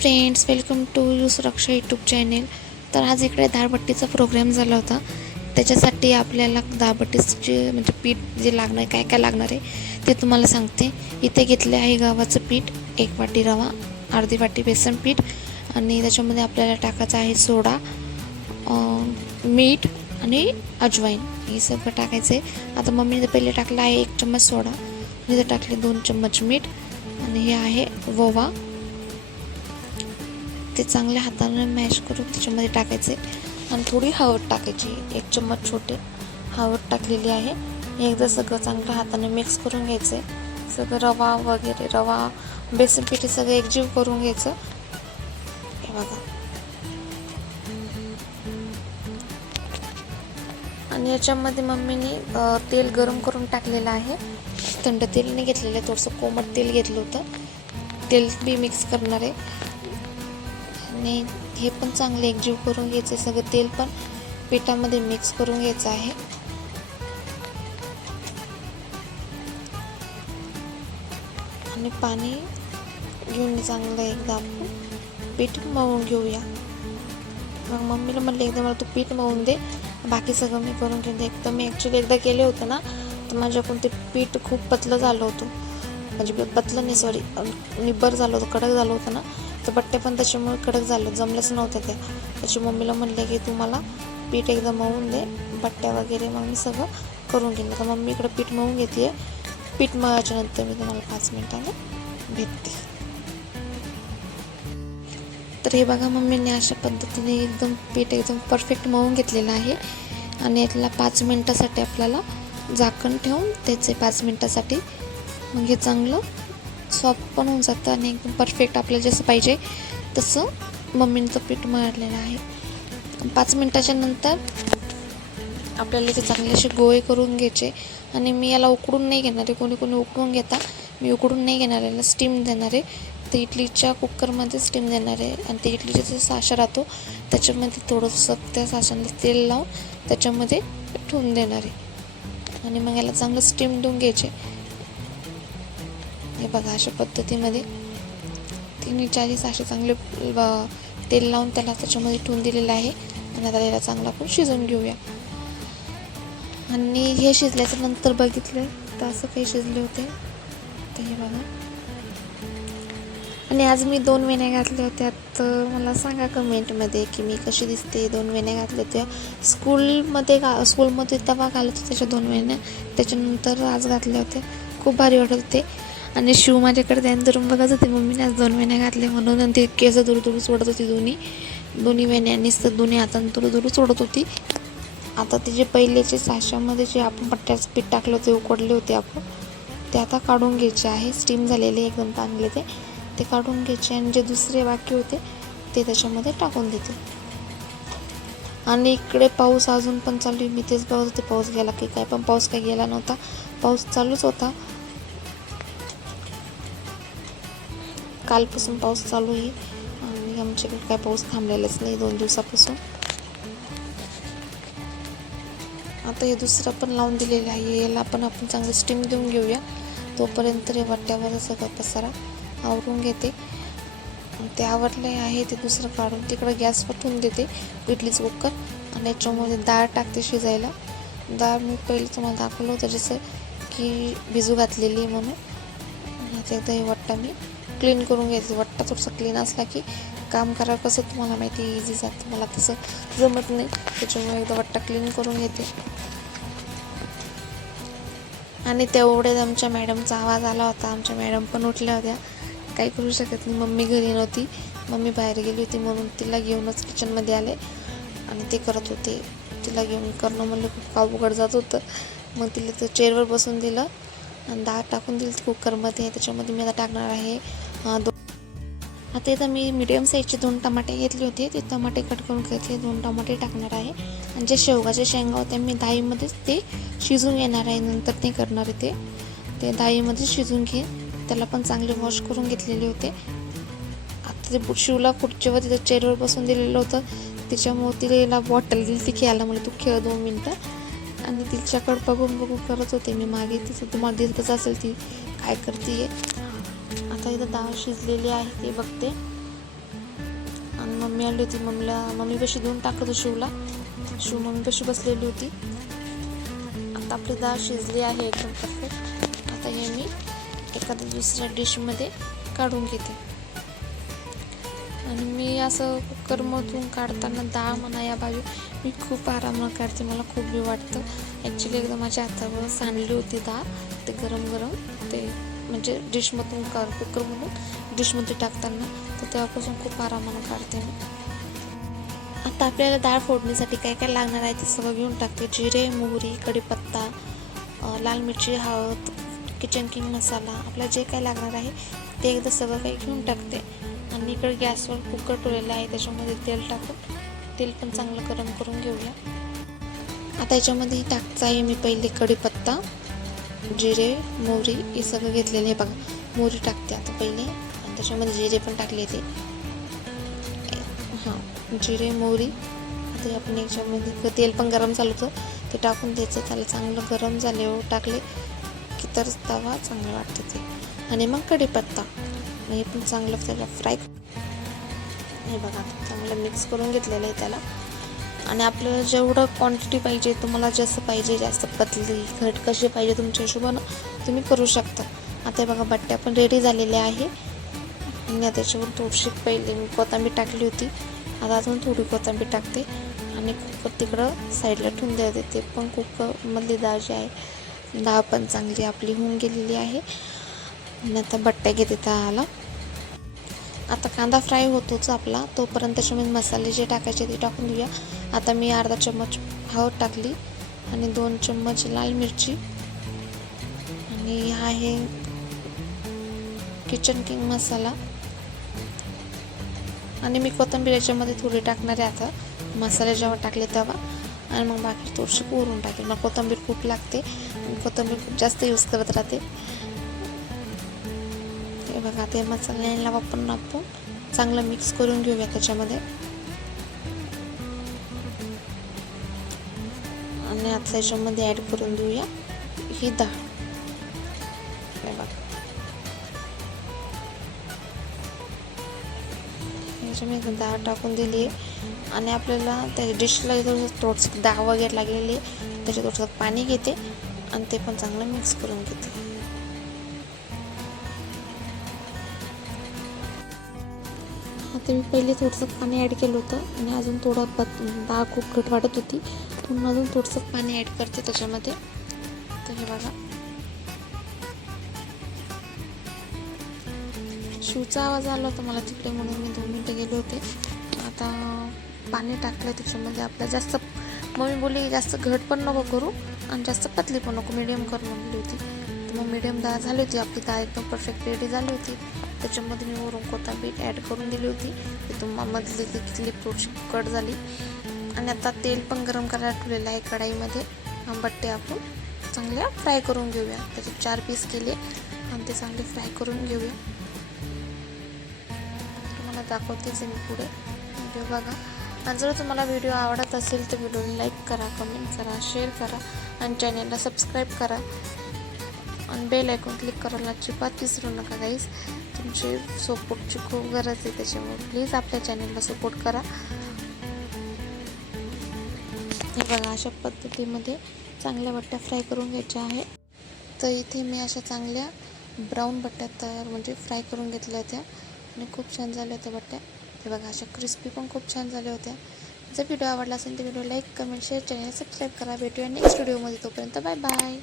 Friends welcome to you Suraksha YouTube channel. तर आज इकडे दाळबट्टीचा प्रोग्राम झाला होता. त्याच्यासाठी आपल्याला दाळबट्टीचे म्हणजे पीठ जे लागणार आहे काय काय लागणार आहे ते तुम्हाला सांगते. इथे घेतले आहे गव्हाचं पीठ एक वाटी रवा अर्धी वाटी बेसन पीठ आणि त्याच्यामध्ये आपल्याला टाकायचं आहे सोडा मीठ आणि अजवाईन. हे सगळं टाकायचं आहे आता मम्मीने पहिले टाकलं आहे एक चम्मच सोडा. इथे टाकले दोन चम्मच मीठ आणि हे आहे वोवा ते चांगल्या हाताने मॅश करून त्याच्यामध्ये टाकायचे. आणि थोडी हळद टाकायची. एक चम्मच छोटे हळद टाकलेली आहे. एकदा सगळं चांगलं हाताने मिक्स करून घ्यायचं. आहे सगळं रवा वगैरे रवा बेसन पीठ सगळं एकजीव करून घ्यायचं. हे बघा. आणि याच्यामध्ये मम्मीने तेल गरम करून टाकलेलं आहे. थंड तेल नाही घेतलेलं आहे. थोडंसं कोमट तेल घेतलं होतं. तेल बी मिक्स करणार आहे. आणि हे पण चांगले एकजीव करून घ्यायचे सगळं तेल पण पिठामध्ये मिक्स करून घ्यायचं आहे. आणि पाणी घेऊन चांगलं एकदा पीठ मळून घेऊया. मग मम्मीला म्हटलं एकदा मला तू पीठ मळून दे बाकी सगळं मी करून घेऊन दे. एकदम मी ॲक्च्युली एकदा केले होते ना तर माझ्याकडून ते पीठ खूप पतलं झालं होतं. म्हणजे पतलं नाही सॉरी निब्बर झालं होतं कडक झालं होतं ना. तर बट्टे पण त्याच्यामुळे कडक झालं. जमलंच नव्हतं ते. त्याची मम्मीला म्हणले की तू मला पीठ एकदा मळून दे बट्ट्या वगैरे मग मी सगळं करून घेईन. तर मम्मी इकडं पीठ मळून घेते पीठ मळायच्या नंतर मी तुम्हाला पाच मिनिटांनी भेटते. तर हे बघा मम्मीने अशा पद्धतीने एकदम पीठ एकदम परफेक्ट मळून घेतलेलं आहे. आणि यातला पाच मिनटासाठी आपल्याला झाकण ठेवून त्याचे पाच मिनटासाठी मग हे चांगलं सॉफ्ट पण होऊन जातं आणि एकदम परफेक्ट आपल्याला जसं पाहिजे तसं मम्मीनं पीठ मळलेलं आहे. पाच मिनटाच्या नंतर आपल्याला ते चांगले असे गोळे करून घ्यायचे. आणि मी याला उकडून नाही घेणार आहे. कोणी कोणी उकडून घेता. मी उकडून नाही घेणार आहे. याला स्टीम देणार आहे. तर इडलीच्या कुकरमध्ये स्टीम देणार आहे. आणि ते इडलीचा जो साशा राहतो त्याच्यामध्ये थोडंसं त्या साशाला तेल लावून त्याच्यामध्ये ठेवून देणार आहे. आणि मग याला चांगलं स्टीम देऊन घ्यायचे. हे बघा अशा पद्धतीमध्ये तिन्ही चारी असे चांगले तेल लावून त्याला त्याच्यामध्ये ठेवून दिलेलं आहे. आणि आता याला चांगलं आपण शिजवून घेऊया. आणि हे शिजल्याच्या नंतर बघितलं तर असं काही शिजले होते. तर हे बघा. आणि आज मी दोन वेण्या घातल्या होत्या. तर मला सांगा कमेंटमध्ये की मी कशी दिसते. दोन वेण्या घातल्या होत्या. स्कूलमध्ये घा स्कूलमध्ये तेव्हा घालत होते त्याच्या दोन वेण्या. त्याच्यानंतर आज घातल्या होत्या. खूप भारी वाटत होते. आणि शिव माझ्याकडे ध्यान धरून बघत होते. मम्मीने आज दोन महिने घातले म्हणून आणि ते केस दुरू दुरू सोडत होती दोन्ही. दोन्ही महिन्यांनीच तर दोन्ही हाताने दुरू दुरू सोडत होती. आता ते जे पहिलेचे साशामध्ये जे आपण पट्ट्याचं पीठ टाकलं होते उकडले होते आपण. ते आता काढून घ्यायचे आहे. स्टीम झालेले एकदम चांगले ते. ते काढून घ्यायचे आणि जे दुसरे बाकी होते ते त्याच्यामध्ये टाकून देते. आणि इकडे पाऊस अजून पण चालू आहे. मी तेच बघत होते. पाऊस गेला की काय पण. पाऊस काही गेला नव्हता. पाऊस चालूच होता. कालपासून पाऊस चालू आहे. आणि आमच्याकडे काय पाऊस थांबलेलाच नाही दोन दिवसापासून. आता हे दुसरं पण लावून दिलेलं आहे. याला पण आपण चांगलं स्टीम देऊन घेऊया. तोपर्यंत हे वाट्यावर सगळं पसारा आवरून घेते. आणि ते आवरले आहे ते दुसरं काढून तिकडं गॅस पटवून देते इडलीच कुकर. आणि याच्यामध्ये डाळ टाकते शिजायला. डाळ मी पहिले तुम्हाला दाखवलं होतं जसं की भिजू घातलेली आहे म्हणून. आता एकदा हे वाटतं मी. क्लीन करून घ्यायचं. वट्टा थोडंसं क्लीन असला की काम करायला कसं तुम्हाला माहिती इझी जातं. मला तसं जमत नाही. त्याच्यामुळे एकदा वट्टा क्लीन करून घेते. आणि तेवढेच आमच्या मॅडमचा आवाज आला होता. आमच्या मॅडम पण उठल्या होत्या. काही करू शकत नाही. मम्मी घरी नव्हती. मम्मी बाहेर गेली होती म्हणून तिला घेऊनच किचनमध्ये आले. आणि ते करत होते. तिला घेऊन करणं म्हणलं खूप कावगड जात होतं. मग तिला तर चेअरवर बसून दिलं. आणि डाळ टाकून दिली. कुकरमध्ये त्याच्यामध्ये मी आता टाकणार आहे. दो आता इथं मी मिडियम साईजचे दोन टमाटे घेतले होते. ते टमाटे कट करून घेतले. दोन टमाटे टाकणार आहे. आणि जे शेवगाचे शेंगा होते मी दाईमध्येच ते शिजून घेणार आहे. नंतर ते करणार आहे ते. ते दाईमध्ये शिजून घे त्याला पण चांगले वॉश करून घेतलेले होते. आता ते शिवला खुर्चीवर तिथं चेअरवर बसून दिलेलं होतं. तिच्यामुळे तिला बॉटल दिली ती खेळायला. म्हणजे तू खेळ दोन मिनटं. आणि तिच्याकडं बघून बघून करत होते मी मागे. तिचं तुम्हाला दिसतच असेल ती. काय करते आता इथं डाळ शिजलेली आहे ते बघते. आणि मम्मी आली होती मम्मीला मम्मी कशी देऊन टाकत होती शिवला. शिव मम्मी कशी बसलेली होती. आता आपली डाळ शिजली आहे एकदम परफेक्ट आता हे मी एखाद्या दुसऱ्या डिशमध्ये काढून घेते. आणि मी असं कुकरमधून काढताना डाळ म्हणा या बाजू मी खूप आराम काढते मला खूप बी वाटतं. ॲक्च्युली एकदा माझ्या हातावर सांडली होती डाळ ते गरम गरम ते म्हणजे डिशमधून का कुकरमधून डिशमध्ये टाकताना तर तेव्हापासून खूप आरामानं काढते मी. आता आपल्याला डाळ फोडणीसाठी काय काय लागणार आहे ते सगळं घेऊन टाकते. जिरे मोहरी कढीपत्ता लाल मिरची हळद किचन किंग मसाला आपल्याला जे काय लागणार आहे ते एकदा सगळं काही घेऊन टाकते. आणि इकडे गॅसवर कुकर ठेवलेला आहे त्याच्यामध्ये तेल टाकून. तेल पण चांगलं गरम करून घेऊया. आता याच्यामध्ये टाकचं आहे मी पहिले कढीपत्ता. जिरे मोहरी हे सगळं घेतलेलं आहे बघा. मोहरी टाकते आता पहिले. आणि त्याच्यामध्ये जिरे पण टाकले ते. हां जिरे मोहरी. आता आपण याच्यामध्ये तेल पण गरम झालं होतं. ते टाकून द्यायचं. त्याला चांगलं गरम झाले टाकले की तर तवा चांगलं वाटते ते. आणि मग कढीपत्ता. हे पण चांगलं त्याला फ्राय हे बघा चांगलं मिक्स करून घेतलेलं आहे त्याला. आणि आपल्याला जेवढं क्वांटिटी पाहिजे तुम्हाला जसं पाहिजे जास्त पतली घट कशी पाहिजे तुमच्या हिशोबानं तुम्ही करू शकता. आता हे बघा बट्ट्या पण रेडी झालेल्या आहे. आणि आता त्याच्यावर थोडीशी पहिले मी कोथिंबीर टाकली होती. आता अजून थोडी कोथिंबीर टाकते. आणि कुकर तिकडं साईडला ठेवून देते. ते पण कुकरमधली डाळ जी आहे डाळ पण चांगली आपली होऊन गेलेली आहे. आणि आता बट्ट्या घेते त्याला आता कांदा फ्राय होतोच आपला. तोपर्यंत त्याच्यामध्ये मसाले जे टाकायचे ते टाकून देऊया. आता मी अर्धा चम्मच हळद टाकली आणि दोन चम्मच लाल मिरची. आणि हा आहे किचन किंग मसाला. आणि मी कोथिंबीर याच्यामध्ये थोडी टाकणार आहे आता. मसाले जेव्हा टाकले तेव्हा. आणि मग बाकी थोडीशी कोरून टाकेल. मग कोथिंबीर खूप लागते. कोथिंबीर खूप जास्त यूज करत राहते. हे बघा ते मसाल्याला वापरून आपण चांगलं मिक्स करून घेऊया त्याच्यामध्ये. आणि आता याच्यामध्ये ॲड करून देऊया ही डाळ. हे बघा. याच्यामध्ये डाळ टाकून दिली. आहे आणि आपल्याला त्या डिशला थोडंसं थोडंसं डाळ वगैरे लागलेली आहे त्याच्यात थोडंसं पाणी घेते आणि ते पण चांगलं मिक्स करून घेते. आता मी पहिले थोडंसं पाणी ॲड केलं होतं आणि अजून थोडं पत डाळ खूप घट वाटत होती. म्हणून अजून थोडंसं पाणी ॲड करते त्याच्यामध्ये. तर हे बघा. शूचा आवाज आला होता मला तिकडे म्हणून मी दोन मिनटं गेले होते. आता पाणी टाकलं त्याच्यामध्ये आपलं. जास्त मम्मी बोलली जास्त घट पण नको करू आणि जास्त पतली पण नको. मिडियम कर म्हणली होती. तर मग मिडियम डाळ झाली होती. आपली डाळ एकदम परफेक्ट रेडी झाली होती. त्याच्यामध्ये मी वरून कोथिंबीर ॲड करून दिली होती. ती मधली ती थोडीशी कट झाली. आणि आता तेल पण गरम करायला ठेवलेलं आहे कढाईमध्ये. आंबट्टे आपण चांगल्या फ्राय करून घेऊया. त्याचे चार पीस केले. आणि ते चांगले फ्राय करून घेऊया. तुम्हाला दाखवतेच आहे मी पुढे. व्हिडिओ बघा. आणि जर तुम्हाला व्हिडिओ आवडत असेल तर व्हिडिओला लाईक करा कमेंट करा शेअर करा आणि चॅनेलला सबस्क्राईब करा. आणि बेल ऐकून क्लिक करायला अजिबात विसरू नका गाईज तुमची सपोर्टची खूप गरज आहे त्याच्यामुळे. प्लीज आपल्या चॅनेलला सपोर्ट करा. हे बघा अशा पद्धतीमध्ये चांगल्या बट्ट्या फ्राय करून घ्यायच्या आहे तर इथे मी अशा चांगल्या ब्राऊन बट्ट्या तयार म्हणजे फ्राय करून घेतल्या होत्या. आणि खूप छान झाल्या होत्या बट्ट्या. हे बघा अशा क्रिस्पी पण खूप छान झाल्या होत्या. जर व्हिडिओ आवडला असेल तर video like comment share channel subscribe करा. भेटूया नेक्स्ट व्हिडिओमध्ये तोपर्यंत. Bye bye